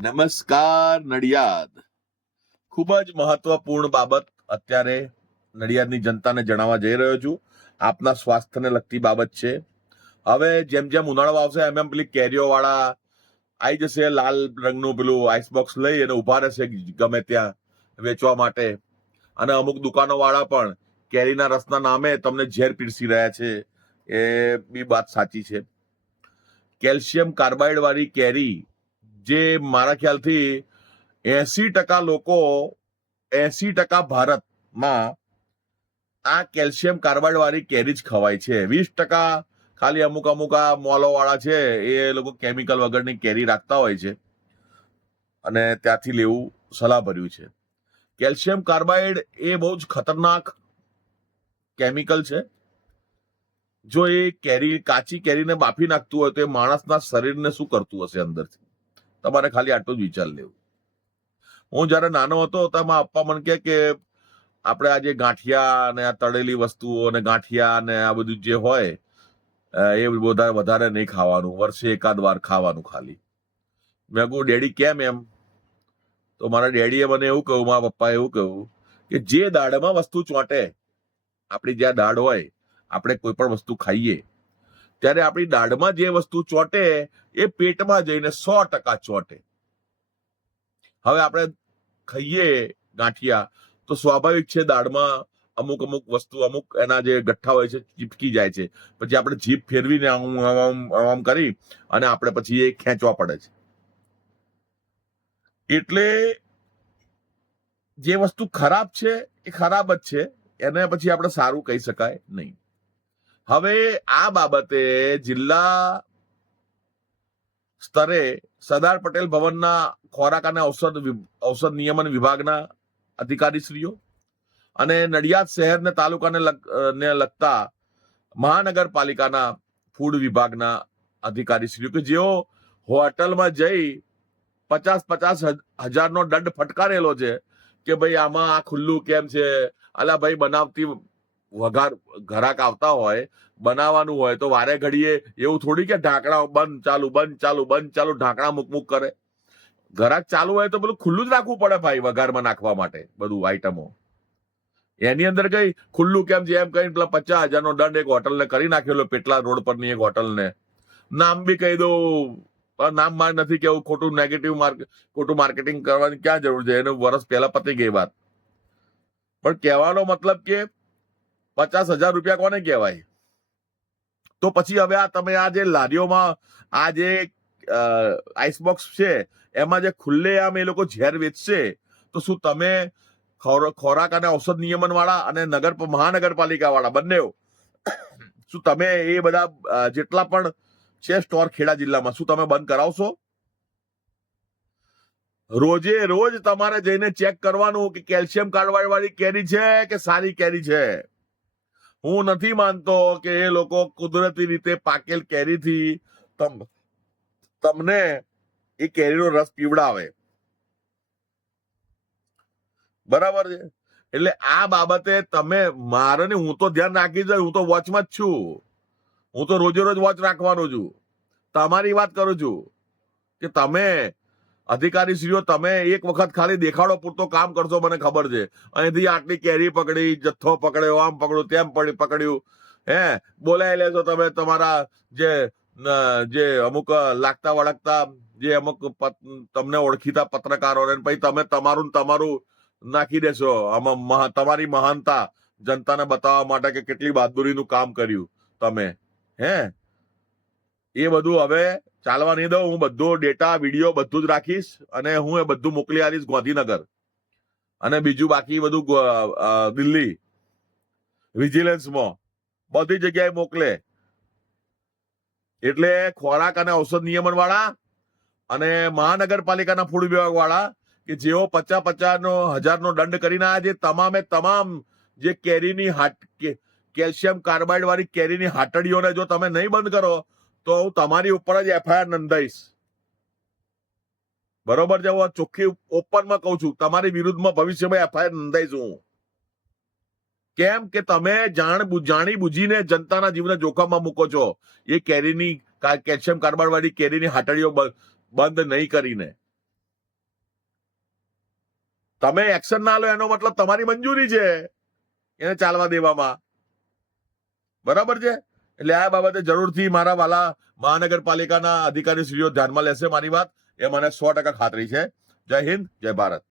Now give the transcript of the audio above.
નમસ્કાર નડિયાદ. ખૂબ જ મહત્વપૂર્ણ બાબત અત્યારે નડિયાદની જનતાને જણાવવા જઈ રહ્યો છું. આપના સ્વાસ્થ્યને લગતી બાબત છે. હવે જેમ જેમ ઉનાળો આવશે એમ એમ પેલી કેરીઓ વાળા આવી જશે, લાલ રંગનું પેલું આઈસબોક્સ લઈ અને ઉભા રહેશે ગમે ત્યાં વેચવા માટે. અને અમુક દુકાનો વાળા પણ કેરીના રસના નામે તમને ઝેર પીરસી રહ્યા છે. એ બી વાત સાચી છે. કેલ્શિયમ કાર્બાઇડ વાળી કેરી, જે મારા ખ્યાલથી 80% લોકો, 80% ભારતમાં આ કેલ્શિયમ કાર્બાઇડ વાળી કેરી જ ખવાય છે. 20% ખાલી અમુક અમુક આ મોલો વાળા છે, એ લોકો કેમિકલ વગરની કેરી રાખતા હોય છે અને ત્યાંથી લેવું સલાહ ભર્યું છે. કેલ્શિયમ કાર્બાઇડ એ બહુ જ ખતરનાક કેમિકલ છે. જો એ કેરી, કાચી કેરીને બાફી નાખતું હોય તો એ માણસના શરીરને શું કરતું હશે અંદરથી, તમારે ખાલી આટલું જ વિચાર લેવું. હું જયારે નાનો હતો તો મારા પપ્પા મને કહે કે આપણે આ જે ગાંઠિયા અને આ તળેલી વસ્તુઓ અને ગાંઠિયા અને આ બધું જે હોય એ વધારે નહીં ખાવાનું, વર્ષે એકાદ વાર ખાવાનું ખાલી. મેં કહું ડેડી કેમ એમ? તો મારા ડેડીએ મને એવું કહ્યું, મારા પપ્પાએ એવું કહ્યું કે જે દાળમાં વસ્તુ ચોંટે, આપણી જ્યાં દાળ હોય, આપણે કોઈ પણ વસ્તુ ખાઈએ ત્યારે આપણી દાળમાં જે વસ્તુ ચોંટે એ પેટમાં જઈને 100% ચોંટે. હવે આપણે ખાઈએ ગાંઠિયા તો સ્વાભાવિક છે દાળમાં અમુક અમુક વસ્તુ, અમુક એના જે ગઠ્ઠા હોય છે ચીપકી જાય છે. પછી આપણે જીભ ફેરવીને આમ કરી અને આપણે પછી એ ખેંચવા પડે છે. એટલે જે વસ્તુ ખરાબ છે એ ખરાબ જ છે, એને પછી આપણે સારું કહી શકાય નહીં. હવે આ બાબતે જિલ્લા સ્તરે સરદાર પટેલ ભવનના ખોરાક અને ઔષધ નિયમન વિભાગના અધિકારીશ્રીઓ અને નડિયાદ શહેર ને તાલુકાને લગતા મહાનગરપાલિકાના ફૂડ વિભાગના અધિકારીશ્રીઓ કે જેઓ હોટલમાં જઈ 50-50 હજારનો દંડ ફટકારેલો છે કે ભાઈ આમાં આ ખુલ્લું કેમ છે? અલા ભાઈ, બનાવતી વઘાર ઘરાક આવતા હોય, બનાવવાનું હોય તો વારે ઘડીએ એવું થોડી કે ઢાંકણા બંધ ચાલુ બંધ ચાલુ બંધ ચાલુ ઢાંકણા મૂક કરે. ઘરાક ચાલુ હોય તો બધું ખુલ્લું જ રાખવું પડે ભાઈ, વઘારમાં નાખવા માટે બધું આઈટમો. એની અંદર કઈ ખુલ્લું કેમ છે એમ કઈ પેલા 50,000નો દંડ એક હોટલને કરી નાખેલો, પેટલા રોડ પરની એક હોટલને. નામ બી કહી દઉં, નામ માર નથી કેવું, ખોટું માર્કેટિંગ કરવાની ક્યાં જરૂર છે? એનું વર્ષ પહેલા પતી ગઈ વાત. પણ કહેવાનો મતલબ કે 50,000 રૂપિયા કોને કહેવાય? તો પછી હવે આ તમે આ જે લારીઓમાં આ જે આઈસબોક્સ છે એમાં જે ખુલ્લે આમ એ લોકો ઝેર વેચશે, તો શું તમે ખોરાક અને ઔષધ નિયમન વાળા અને મહાનગરપાલિકા વાળા બંને, શું તમે એ બધા જેટલા પણ છે સ્ટોર ખેડા જિલ્લામાં, શું તમે બંધ કરાવશો? રોજે રોજ તમારે જઈને ચેક કરવાનું કે કેલ્શિયમ કાર્બાઇડ વાળી કેરી છે કે સારી કેરી છે. હું નથી માનતો કે એ લોકો કુદરતી રીતે પાકેલ કેરીથી તમને એ કેરીનો રસ પીવડાવે. બરાબર છે? એટલે આ બાબતે તમે મારે ને, હું તો ધ્યાન રાખી જાય, હું તો વોચમાં જ છું. હું તો રોજે રોજ વોચ રાખવાનો છું. તમારી વાત કરું છું કે તમે અધિકારીશ્રીઓ, તમે એક વખત ખાલી દેખાડો પૂરતો કામ કરશો, મને ખબર છે. અહીંથી આટલી કેરી પકડી, જથ્થો પકડ્યો, આમ પકડ્યું, તેમ પકડ્યું, બોલાવી લેશો તમે તમારા જે અમુક લાગતા વળગતા જે અમુક તમને ઓળખીતા પત્રકારોને, પછી તમે તમારું નાખી દેશો આમાં તમારી મહાનતા જનતાને બતાવવા માટે કે કેટલી બહાદુરીનું કામ કર્યું તમે. એ બધું હવે ચાલવા નહીં દઉં. હું બધો ડેટા, વિડીયો બધું જ રાખીશ અને હું એ બધું મોકલી આવીશ ગાંધીનગર, અને બીજું બાકી બધું દિલ્હી વિજિલન્સમાં બધી જગ્યાએ મોકલે. એટલે ખોરાક અને ઔષધ નિયમન વાળા અને મહાનગરપાલિકાના ફૂડ વિભાગ વાળા કે જેઓ 50,000નો દંડ કરીને આવ્યા છે, તમામે તમામ જે કેરીની કેલ્શિયમ કાર્બાઇડ વાળી કેરીની હાટડીઓને જો તમે નહીં બંધ કરો તો હું તમારી ઉપર જ એફઆઈઆર નોંધાઈશ. બરોબર છે? હું ચોખ્ખી ઓપનમાં કહું છું, તમારી વિરુદ્ધમાં ભવિષ્યમાં એફઆઈઆર નોંધાઈશ હું. કેમ કે તમે જાણી બુજીને જનતાના જીવને જોખમમાં મૂકો છો એ કેરીની કેલ્શિયમ કાર્બાઇડ વાળી કેરીની હાટડીઓ બંધ નહીં કરીને. તમે એક્શન ના લો એનો મતલબ તમારી મંજૂરી છે એને ચાલવા દેવામાં. બરાબર છે. એટલે આ બાબતે જરૂરથી મારા વાલા મહાનગરપાલિકાના અધિકારીશ્રીઓ ધ્યાનમાં લેશે મારી વાત, એ મને 100% ખાતરી છે. જય હિન્દ, જય ભારત.